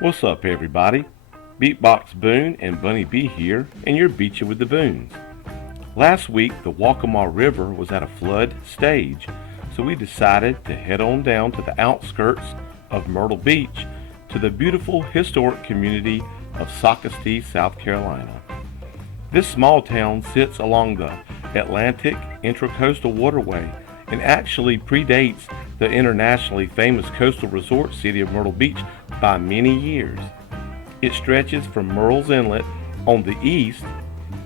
What's up, everybody? Beatbox Boone and Bunny B here, and you're beaching with the Boones. Last week, the Waccamaw River was at a flood stage, so we decided to head on down to the outskirts of Myrtle Beach to the beautiful historic community of Socastee, South Carolina. This small town sits along the Atlantic Intracoastal Waterway and actually predates the internationally famous coastal resort city of Myrtle Beach by many years. It stretches from Murrells Inlet on the east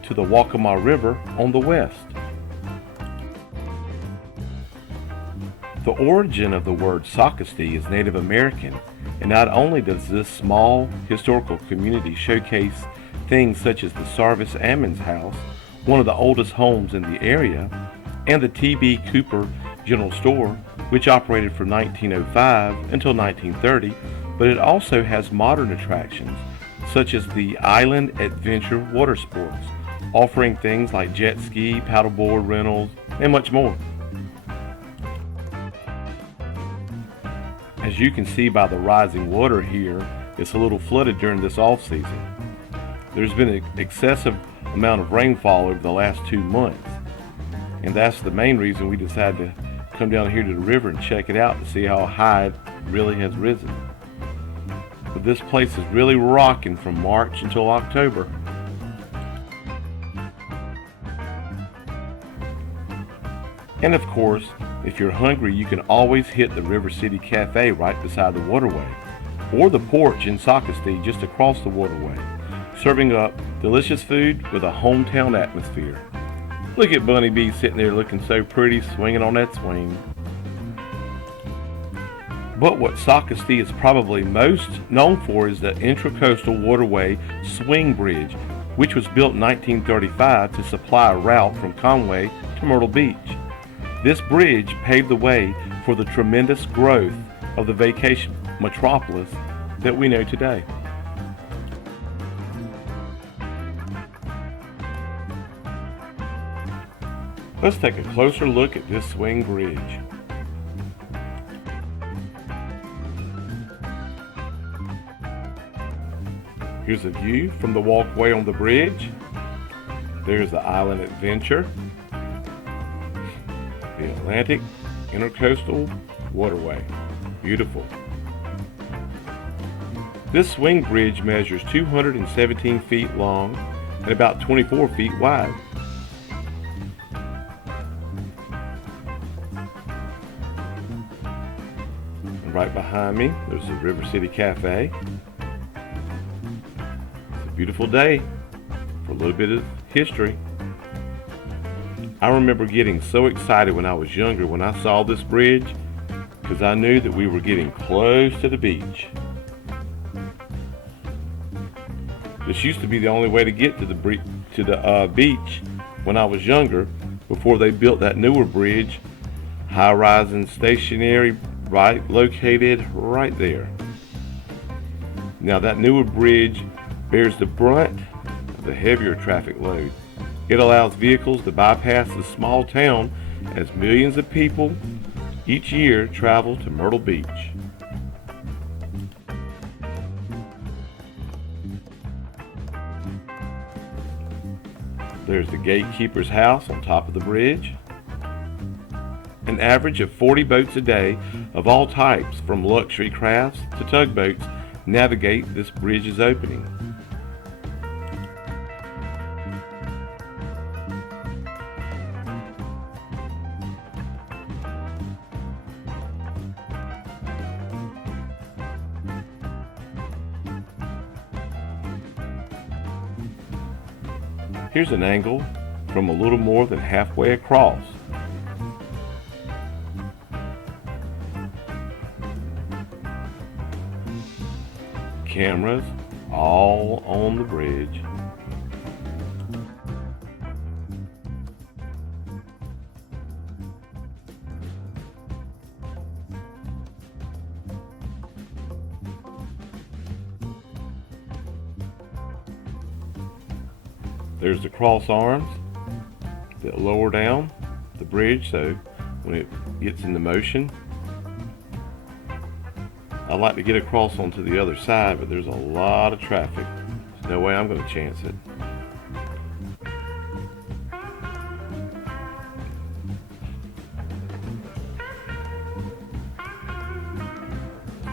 to the Waccamaw River on the west. The origin of the word Socastee is Native American, and not only does this small historical community showcase things such as the Sarvis Ammons House, one of the oldest homes in the area, and the T.B. Cooper General Store, which operated from 1905 until 1930, but it also has modern attractions such as the Island Adventure Water Sports, offering things like jet ski, paddleboard rentals, and much more. As you can see by the rising water here, it's a little flooded during this off-season. There's been an excessive amount of rainfall over the last 2 months, and that's the main reason we decided to come down here to the river and check it out to see how high it really has risen. But this place is really rocking from March until October. And of course, if you're hungry, you can always hit the River City Cafe right beside the waterway, or the porch in Socastee just across the waterway, serving up delicious food with a hometown atmosphere. Look at Bunny B sitting there looking so pretty, swinging on that swing. But what Socastee is probably most known for is the Intracoastal Waterway Swing Bridge, which was built in 1935 to supply a route from Conway to Myrtle Beach. This bridge paved the way for the tremendous growth of the vacation metropolis that we know today. Let's take a closer look at this swing bridge. Here's a view from the walkway on the bridge. There's the Island Adventure, the Atlantic Intercoastal Waterway. Beautiful. This swing bridge measures 217 feet long and about 24 feet wide. And right behind me, there's the River City Cafe. Beautiful day for a little bit of history. I remember getting so excited when I was younger when I saw this bridge because I knew that we were getting close to the beach. This used to be the only way to get to the beach when I was younger before they built that newer bridge, high-rise and stationary, located right there. Now that newer bridge bears the brunt of the heavier traffic load. It allows vehicles to bypass the small town as millions of people each year travel to Myrtle Beach. There's the gatekeeper's house on top of the bridge. An average of 40 boats a day of all types, from luxury crafts to tugboats, navigate this bridge's opening. Here's an angle from a little more than halfway across. Cameras all on the bridge. There's the cross arms that lower down the bridge so when it gets into motion I'd like to get across onto the other side, but there's a lot of traffic. There's no way I'm going to chance it.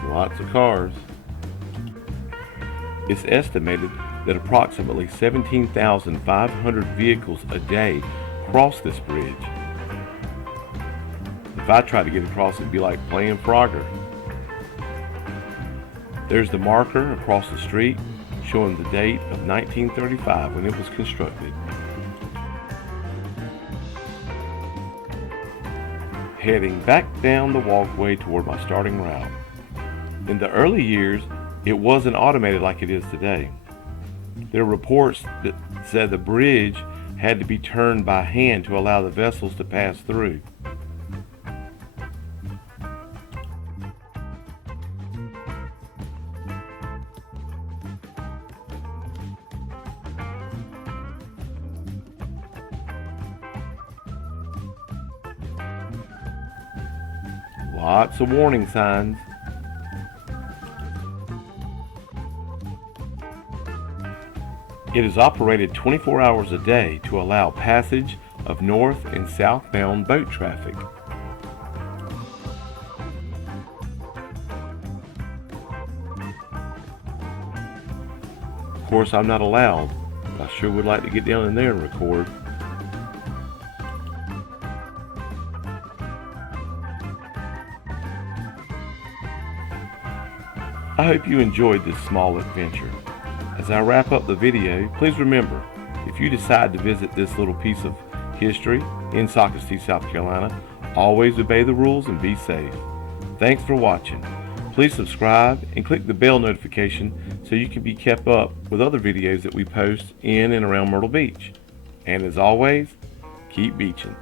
Lots of cars. It's estimated that approximately 17,500 vehicles a day cross this bridge. If I tried to get across, it'd be like playing Frogger. There's the marker across the street showing the date of 1935 when it was constructed. Heading back down the walkway toward my starting route. In the early years, it wasn't automated like it is today. There are reports that said the bridge had to be turned by hand to allow the vessels to pass through. Lots of warning signs. It is operated 24 hours a day to allow passage of north and southbound boat traffic. Of course, I'm not allowed, but I sure would like to get down in there and record. I hope you enjoyed this small adventure. As I wrap up the video, please remember, if you decide to visit this little piece of history in Socastee, South Carolina, always obey the rules and be safe. Thanks for watching. Please subscribe and click the bell notification so you can be kept up with other videos that we post in and around Myrtle Beach. And as always, keep beaching.